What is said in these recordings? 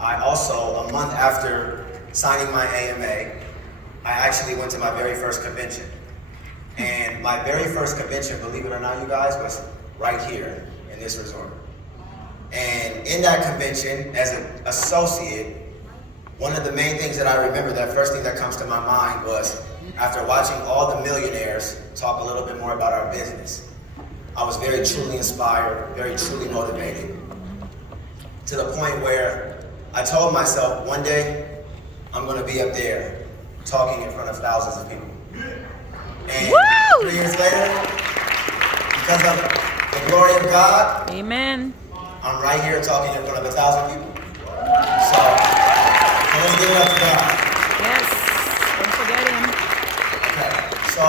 I also, a month after signing my AMA, I actually went to my very first convention. And my very first convention, believe it or not, you guys, was right here in this resort. And in that convention, as an associate, one of the main things that I remember, that first thing that comes to my mind was, after watching all the millionaires talk a little bit more about our business, I was very truly inspired, very truly motivated, to the point where I told myself, one day, I'm gonna be up there talking in front of thousands of people. And 3 years later, because of the glory of God, Amen. I'm right here talking in front of 1,000 people. So let's give it up to God. Yes, don't forget him. Okay, so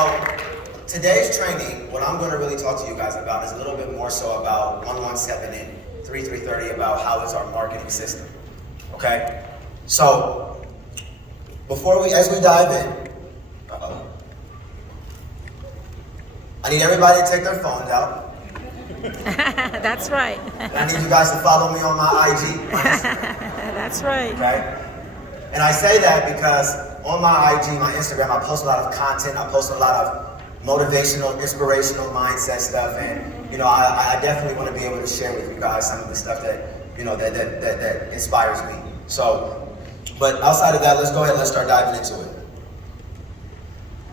today's training, what I'm going to really talk to you guys about is a little bit more so about 117 and 3330, about how it's our marketing system. Okay, so as we dive in, I need everybody to take their phones out. That's right. I need you guys to follow me on my IG. That's right. Okay? And I say that because on my IG, my Instagram, I post a lot of content. I post a lot of motivational, inspirational mindset stuff. And, I definitely want to be able to share with you guys some of the stuff that, that inspires me. So, but outside of that, let's go ahead and let's start diving into it.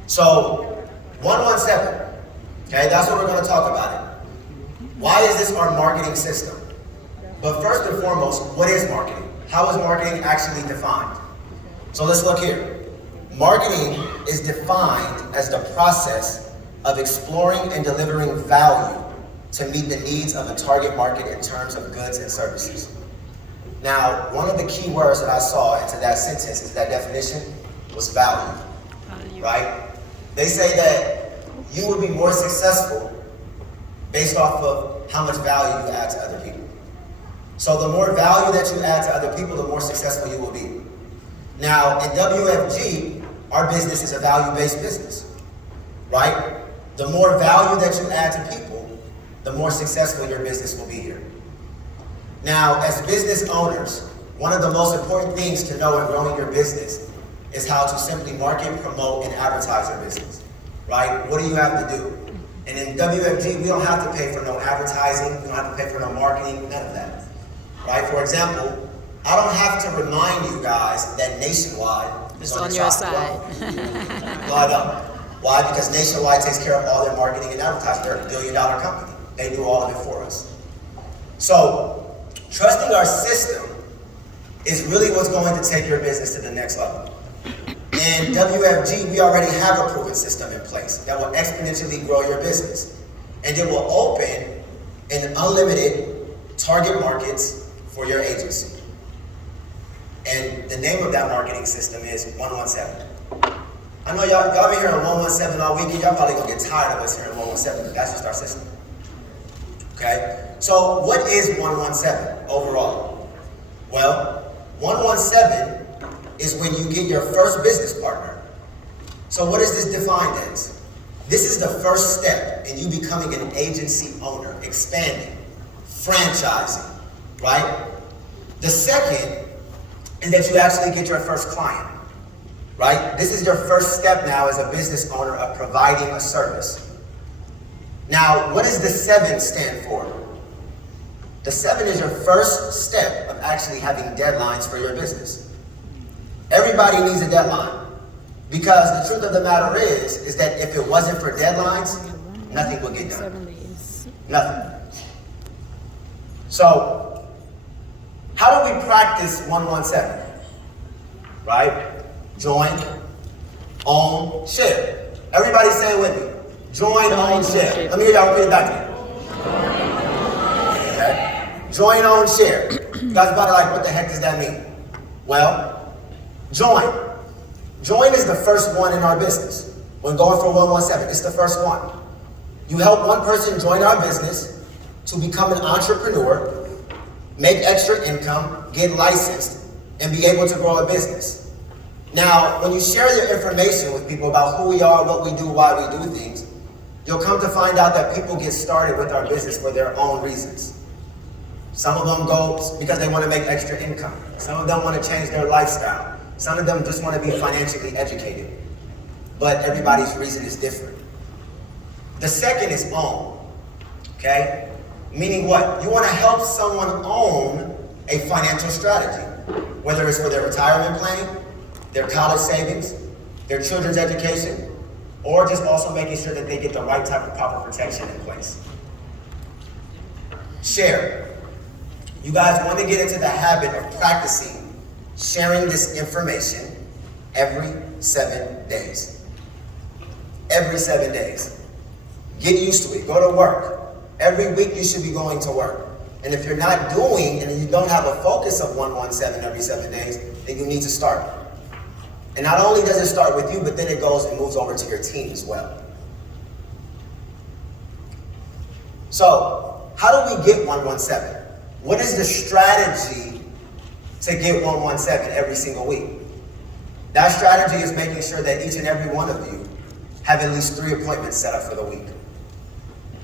So, 117. Okay, that's what we're going to talk about it. Why is this our marketing system? But first and foremost, what is marketing? How is marketing actually defined? So let's look here. Marketing is defined as the process of exploring and delivering value to meet the needs of a target market in terms of goods and services. Now, one of the key words that I saw into that sentence, is that definition, was value, right? They say that you will be more successful based off of how much value you add to other people. So the more value that you add to other people, the more successful you will be. Now, in WFG, our business is a value-based business, right? The more value that you add to people, the more successful your business will be here. Now, as business owners, one of the most important things to know in growing your business is how to simply market, promote, and advertise your business, right? What do you have to do? And in WFG, we don't have to pay for no advertising, we don't have to pay for no marketing, none of that, right? For example, I don't have to remind you guys that Nationwide is on your side. No, I don't. Why? Because Nationwide takes care of all their marketing and advertising. They're a $1 billion company. They do all of it for us. So, trusting our system is really what's going to take your business to the next level. In WFG, we already have a proven system in place that will exponentially grow your business. And it will open an unlimited target markets for your agency. And the name of that marketing system is 117. I know y'all been hearing 117 all weekend. Y'all probably gonna get tired of us hearing 117, but that's just our system. Okay? So what is 117 overall? Well, 117 is when you get your first business partner. So what is this defined as? This is the first step in you becoming an agency owner, expanding, franchising, right? The second is that you actually get your first client, right? This is your first step now as a business owner of providing a service. Now, what does the 7 stand for? The 7 is your first step of actually having deadlines for your business. Everybody needs a deadline, because the truth of the matter is that if it wasn't for deadlines, nothing would get done. Nothing. So, how do we practice 117? Right? Join, own, share. Everybody say it with me. Join, own, share. Let me hear y'all repeat it back to me. Okay? Join, own, share. You guys probably like, what the heck does that mean? Well, join. Join is the first one in our business. When going for 117, it's the first one. You help one person join our business to become an entrepreneur, make extra income, get licensed, and be able to grow a business. Now, when you share your information with people about who we are, what we do, why we do things, you'll come to find out that people get started with our business for their own reasons. Some of them go because they want to make extra income. Some of them want to change their lifestyle. Some of them just want to be financially educated. But everybody's reason is different. The second is own, okay? Meaning what? You want to help someone own a financial strategy, whether it's for their retirement planning, their college savings, their children's education, or just also making sure that they get the right type of proper protection in place. Share. You guys want to get into the habit of practicing sharing this information every 7 days. Every 7 days. Get used to it. Go to work. Every week you should be going to work. And if you're not doing and you don't have a focus of 117 every 7 days, then you need to start. And not only does it start with you, but then it goes and moves over to your team as well. So, how do we get 117? What is the strategy to get 117 every single week? That strategy is making sure that each and every one of you have at least 3 appointments set up for the week.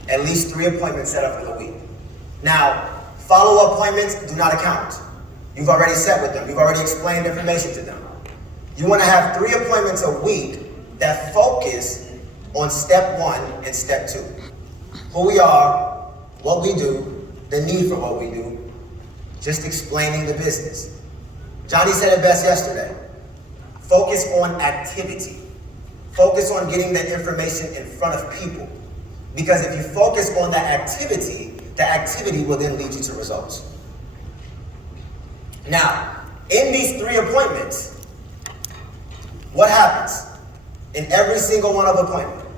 At least 3 appointments set up for the week. Now, follow-up appointments do not account. You've already set with them. You've already explained information to them. You want to have 3 appointments a week that focus on step 1 and step 2. Who we are, what we do, the need for what we do, just explaining the business. Johnny said it best yesterday. Focus on activity. Focus on getting that information in front of people. Because if you focus on that activity, the activity will then lead you to results. Now, in these 3 appointments, what happens in every single one of appointment?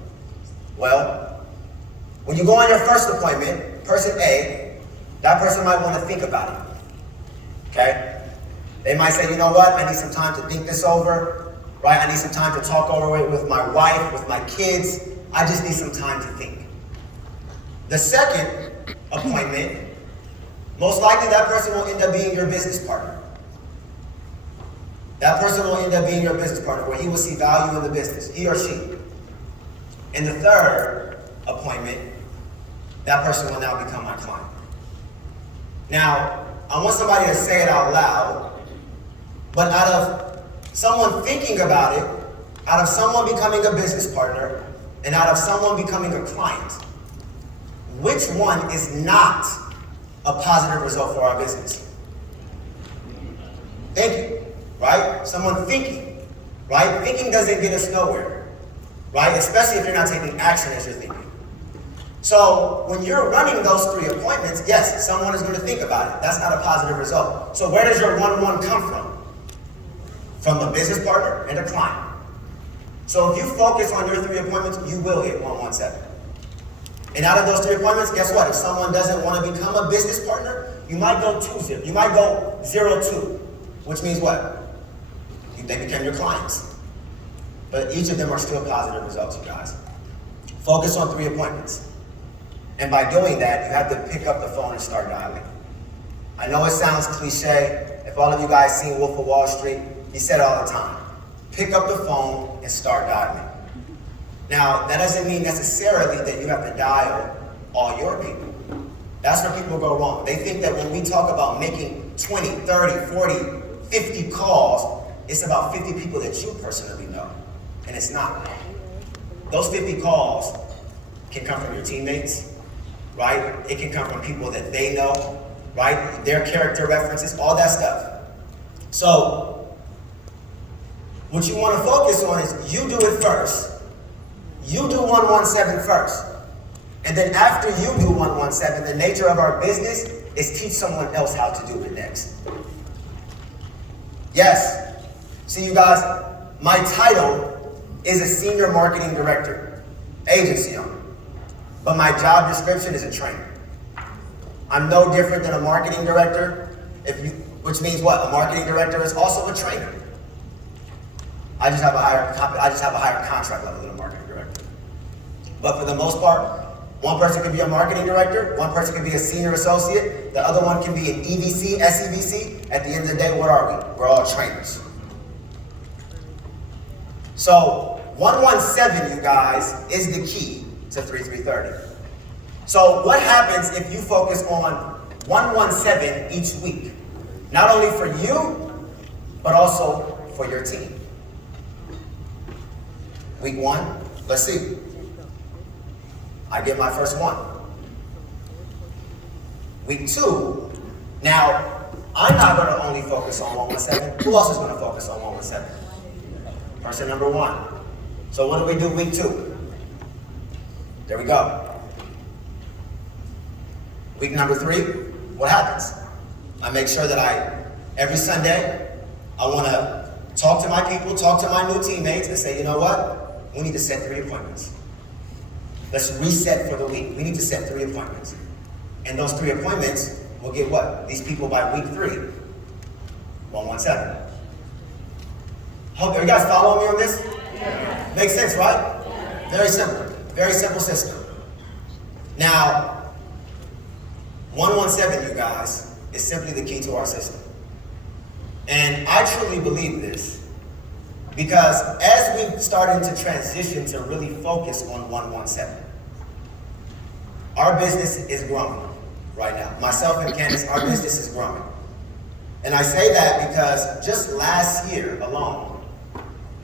Well, when you go on your first appointment, person A, that person might want to think about it, okay? They might say, you know what, I need some time to think this over, right? I need some time to talk over it with my wife, with my kids. I just need some time to think. The second appointment, most likely that person will end up being your business partner. That person will end up being your business partner where he will see value in the business, he or she. In the third appointment, that person will now become my client. Now, I want somebody to say it out loud, but out of someone thinking about it, out of someone becoming a business partner, and out of someone becoming a client, which one is not a positive result for our business? Thank you, right? Someone thinking, right? Thinking doesn't get us nowhere, right? Especially if you're not taking action as you're thinking. So when you're running those 3 appointments, yes, someone is going to think about it. That's not a positive result. So where does your 1-1 come from? From a business partner and a client. So if you focus on your 3 appointments, you will hit 117. And out of those 3 appointments, guess what? If someone doesn't want to become a business partner, you might go 2-0. You might go 0-2, which means what? They became your clients. But each of them are still positive results, you guys. Focus on 3 appointments. And by doing that, you have to pick up the phone and start dialing. I know it sounds cliche. If all of you guys seen Wolf of Wall Street, he said it all the time. Pick up the phone and start dialing. Now, that doesn't mean necessarily that you have to dial all your people. That's where people go wrong. They think that when we talk about making 20, 30, 40, 50 calls, it's about 50 people that you personally know. And it's not. Those 50 calls can come from your teammates, right? It can come from people that they know, right? Their character references, all that stuff. So, what you want to focus on is you do it first. You do 117 first. And then after you do 117, the nature of our business is teach someone else how to do it next. Yes. See, you guys, my title is a senior marketing director, agency owner. But my job description is a trainer. I'm no different than a marketing director, which means what? A marketing director is also a trainer. I just have a higher contract level than a marketing director. But for the most part, one person can be a marketing director, one person can be a senior associate, the other one can be an EVC, SEVC. At the end of the day, what are we? We're all trainers. So 117, you guys, is the key to 3330. So what happens if you focus on 117 each week. Not only for you, but also for your team. Week 1, let's see. I get my first one. Week 2, now I'm not going to only focus on 117. Who else is going to focus on 117? Person number 1. So what do we do week 2? There we go. Week number 3, what happens? I make sure that every Sunday, I want to talk to my people, talk to my new teammates, and say, you know what? We need to set 3 appointments. Let's reset for the week. We need to set 3 appointments. And those 3 appointments will get what? These people by week 3. 117. Hope, are you guys following me on this? Yeah. Makes sense, right? Yeah. Very simple. Very simple system. Now, 117, you guys, is simply the key to our system. And I truly believe this because as we started to transition to really focus on 117, our business is growing right now. Myself and Candace, our business is growing. And I say that because just last year alone,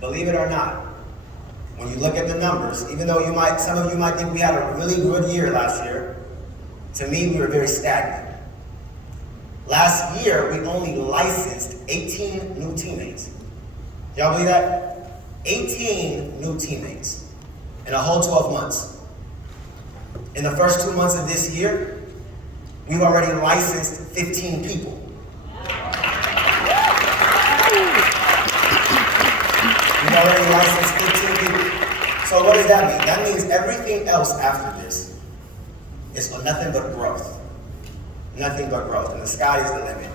believe it or not, when you look at the numbers, even though some of you might think we had a really good year last year, to me, we were very stagnant. Last year, we only licensed 18 new teammates. Y'all believe that? 18 new teammates in a whole 12 months. In the first 2 months of this year, we've already licensed 15 people. We've already licensed 15 people. So what does that mean? That means everything else after this is nothing but growth. Nothing but growth. And the sky is the limit.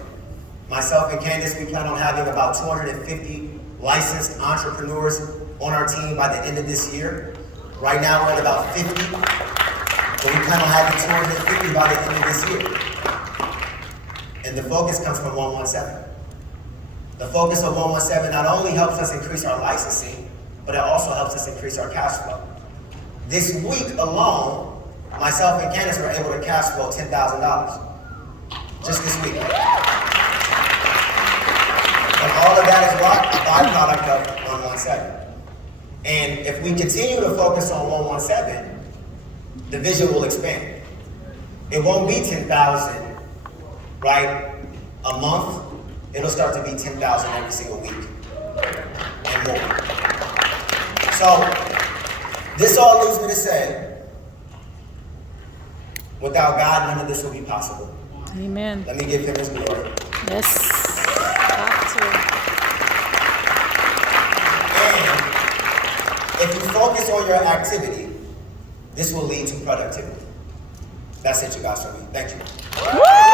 Myself and Candace, we plan on having about 250 licensed entrepreneurs on our team by the end of this year. Right now, we're at about 50. But we plan on having 250 by the end of this year. And the focus comes from 117. The focus of 117 not only helps us increase our licensing, but it also helps us increase our cash flow. This week alone, myself and Candace were able to cash flow $10,000 just this week. And all of that is what? A byproduct of 117. And if we continue to focus on 117, the vision will expand. It won't be 10,000, right, a month. It'll start to be 10,000 every single week and more. So this all leads me to say, without God, none of this will be possible. Amen. Let me give him his glory. Yes. Got to. And if you focus on your activity, this will lead to productivity. That's it, you guys, for me. Thank you. Woo!